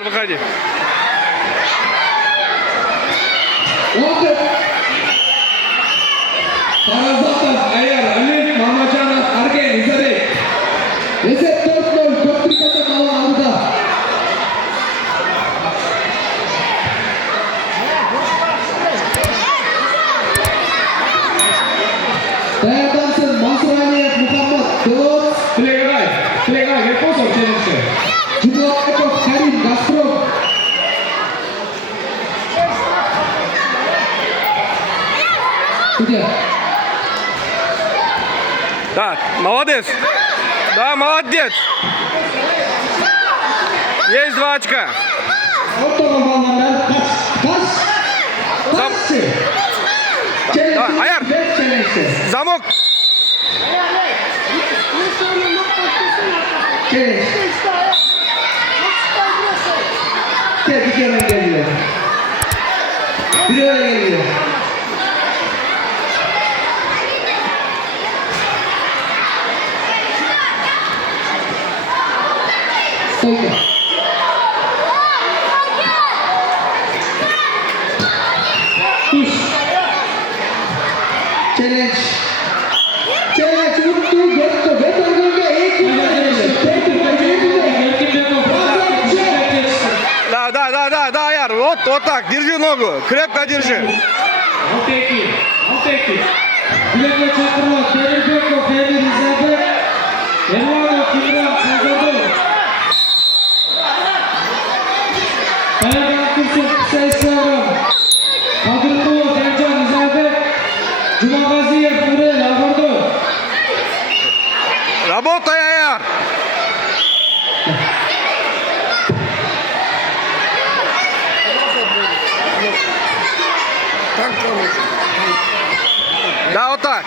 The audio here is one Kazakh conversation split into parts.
Аяр, выходи. Tarazotov, Аяр, Алин, Мамаджанов, Арген, Изабек. Есеп 4-0, Көптүркөчө калган алдыда. Даярдансын Мансур Алиев, Мухаммад Белоц. Тилегай, Геркосов, челенджчи. Жумабеков, Карим, Газпром. Судья. Да, молодец. Да, молодец. Есть 2 очка. Да, Аяр. Замок. Стойка. Туш. Челлендж. Утtu, Getto, Betorgunga, Да, Аяр. Вот так. Держи ногу. Крепко держи. Билетке чакырылат Темирбеков, Темир Изабек, Эрманов, Кимран, Казадов. Даярдан Турсун, Исаисоврам, Кадыркулов, Эржан Изабек, Жумагазиев, Нурел, Агордо. Работай, Аяр. Да, вот так.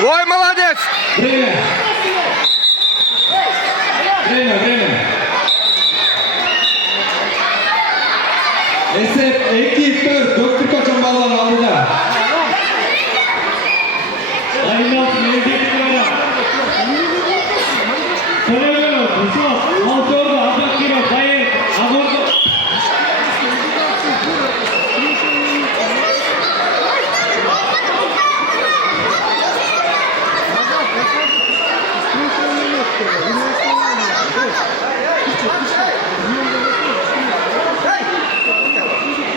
Ой, молодец. Время. Esep 2-4, Göktürkөчө балган алдыда. Айнат Мелдекова. Төлөгөнов, Русов, Алтоордо, Абдакиров, Байек, Агордо.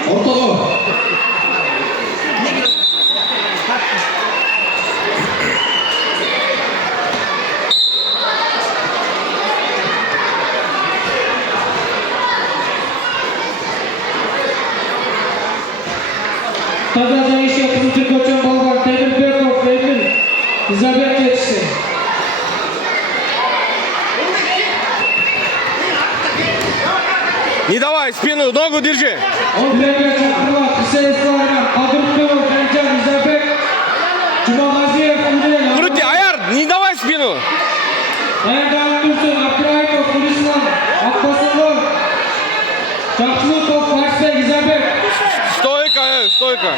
Ортого. Таза жайышы Көктүркөчө балган Темирбеков, Эмир Изабек жетишти. Не давай, спину, ногу держи. Билетке чакырылат Исаисоврам, Кадыркулов, Эржан Изабек, Жумагазиев, Нурел. Крути, Аяр, не давай спину. Даярдан Турсун, Абдраимов, Нурислам, Акбасылов, Жакшылыков, Марсбек, Изабек. Стойка.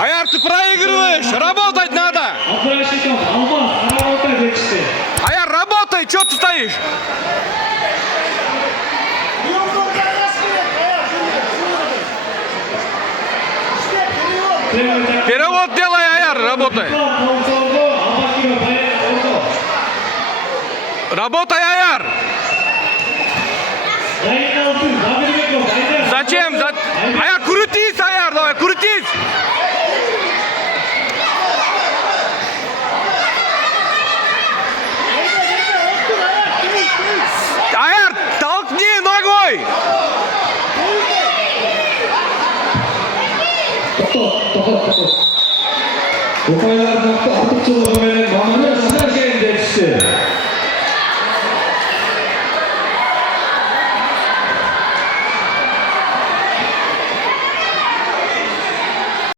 Аяр, ты проигрываешь. Работать надо. Абдрашитов, Алмаз, работай жетишти. Аяр, работай. Чё ты стоишь? Перевод делай, Аяр, работай. Работай, Аяр. Зачем? Аяр, крутись, Аяр, давай, крутись. Аяр, толкни ногой. Упайлар артыкчылыгы